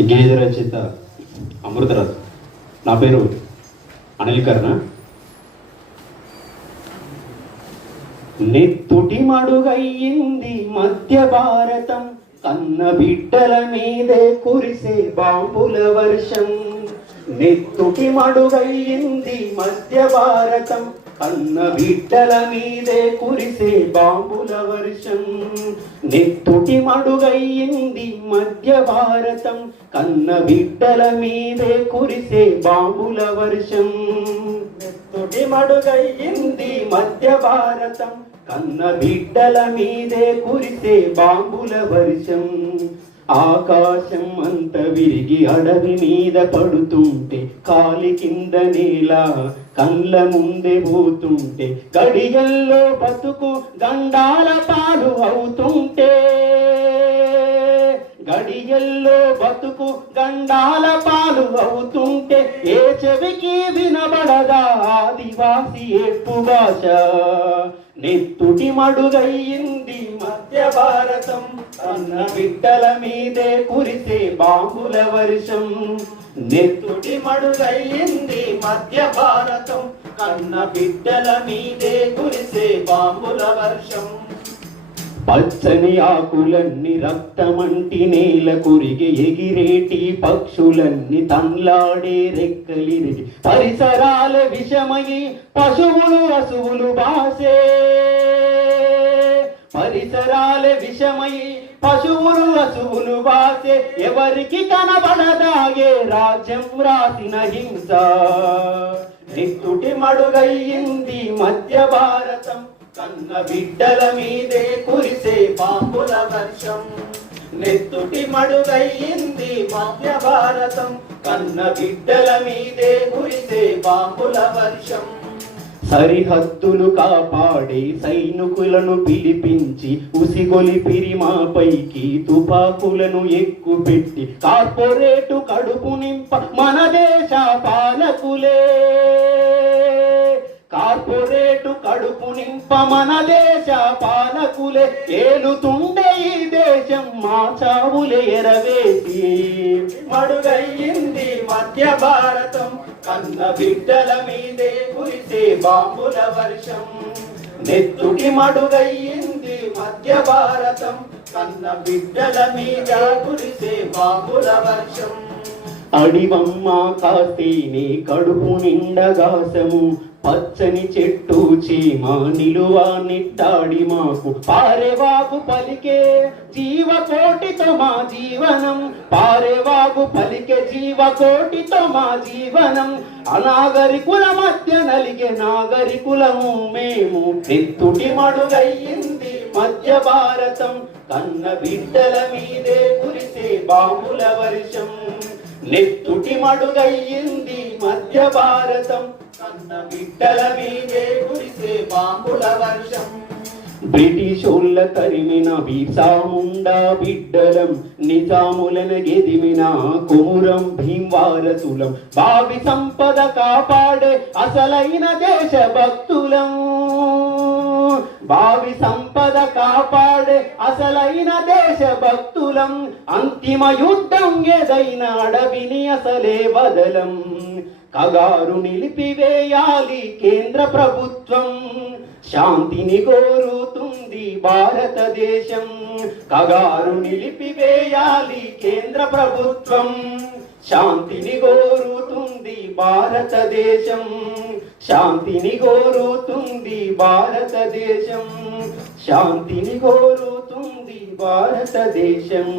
ఈ గిరిజ రచయిత అమృతరాజ్. నా పేరు అనిల్ కర్ణ నెత్తుటి మడుగయ్యింది మధ్య భారతం కన్న బిడ్డల మీదే కురిసే బాంబుల వర్షం. నెత్తుటి మడుగయ్యింది మధ్య భారతం కన్న బిడ్డల మీదే కురిసే బాంబుల వర్షం. నెత్తుటి మడుగయ్యింది మధ్య భారతం. కన్న బిడ్డల మీదే కురిసే బాంబుల వర్షం. నెత్తుటి మడుగయ్యింది మధ్య భారతం. కన్న బిడ్డల మీదే కురిసే బాంబుల వర్షం. ఆకాశం అంత విరిగి అడవి మీద పడుతుంటే కాలి కింద నేల కళ్ళ ముందే పోతుంటే గడియల్లో బతుకు గండాల పాలు గడియల్లో బతుకు గండాల పాలు అవుతుంటే ఏ చెవికి వినబడదా ఆదివాసి ఎప్పు భాష? నెత్తుటి మడుగయ్యింది మధ్య భారతం అన్న బిడ్డల మీదే కురిసే బాంబుల వర్షం. నెత్తుటి మడుగయ్యింది మధ్య భారతం కన్న బిడ్డల మీదే కురిసే బాంబుల వర్షం. పచ్చని ఆకులన్నీ రక్తమంటి నేల కురిగి ఎగిరేటి పక్షులన్నీ తన్లాడే రెక్కలిరిగి పరిసరాల విషమయి పశువులు అసువులు బాసే. పరిసరాల విషమయి పశువులు అసువులు బాసే. ఎవరికి కనబడదాగే రాజ్యం రాసిన హింస. నిత్తుటి మడుగయ్యింది మధ్య భారతం. కన్న బిడ్డల మీదే కురిసే పాపుల వర్షం. నెత్తుటి మడుగయ్యింది మధ్య భారతం. కన్న బిడ్డల మీదే కురిసే పాపుల వర్షం. సరిహద్దులు కాపాడే సైనికులను పిలిపించి ఉసిగొలిపిరి మాపైకి తుపాకులను ఎక్కుపెట్టి. కార్పొరేటు కడుపు నింప మన దేశ పాలకులే. మన దేశ పాలకులే ఏలుతుండే ఈ దేశం మా చావులే ఎరవేసి. మడుగయ్యింది మధ్య భారతం కన్న బిడ్డల మీదే కురిసే బాంబుల వర్షం. నెత్తుకి మడుగయ్యింది మధ్య భారతం కన్న బిడ్డల మీద కురిసే బాంబుల వర్షం. అడివమ్మ కాస్తేనే కడుపు నిండగాసము పచ్చని చెట్టు చీమ నిలువ నిట్టాడి మాకు. పారేవాగు పలికే జీవకోటితో మా జీవనం. పారేవాగు పలికే జీవకోటితో మా జీవనం. అనాగరికుల మధ్య నలిగే నాగరికులము మేము. ఎత్తుటి మడుగయ్యింది మధ్య భారతం. కన్న బిడ్డల మీదే కురిసే బాంబుల వర్షం. నెత్తుటి మడుగయ్యింది మధ్య భారతం కన్న బిడ్డల మీదే కురిసే బాంబుల వర్షం. బ్రిటిషోళ్ళ తరిమిన బీసాముండా బిడ్డలం నిజాములన గెదిమిన కుమురం భీంవారసులం. భావి సంపద కాపాడే అసలైన దేశభక్తులం. భావి సంపద సంపద కాపాడే అసలైన దేశభక్తులం. అంతిమ యుద్ధం ఏదైన అడవిని అసలే వదలం. కగారు నిలిపివేయాలి కేంద్ర ప్రభుత్వం. శాంతిని కోరుతుంది భారతదేశం. కగారు నిలిపివేయాలి కేంద్ర ప్రభుత్వం. శాంతిని కోరుతుంది భారతదేశం. శాంతిని కోరుతుంది భారతదేశం. శాంతిని కోరుతుంది భారతదేశం.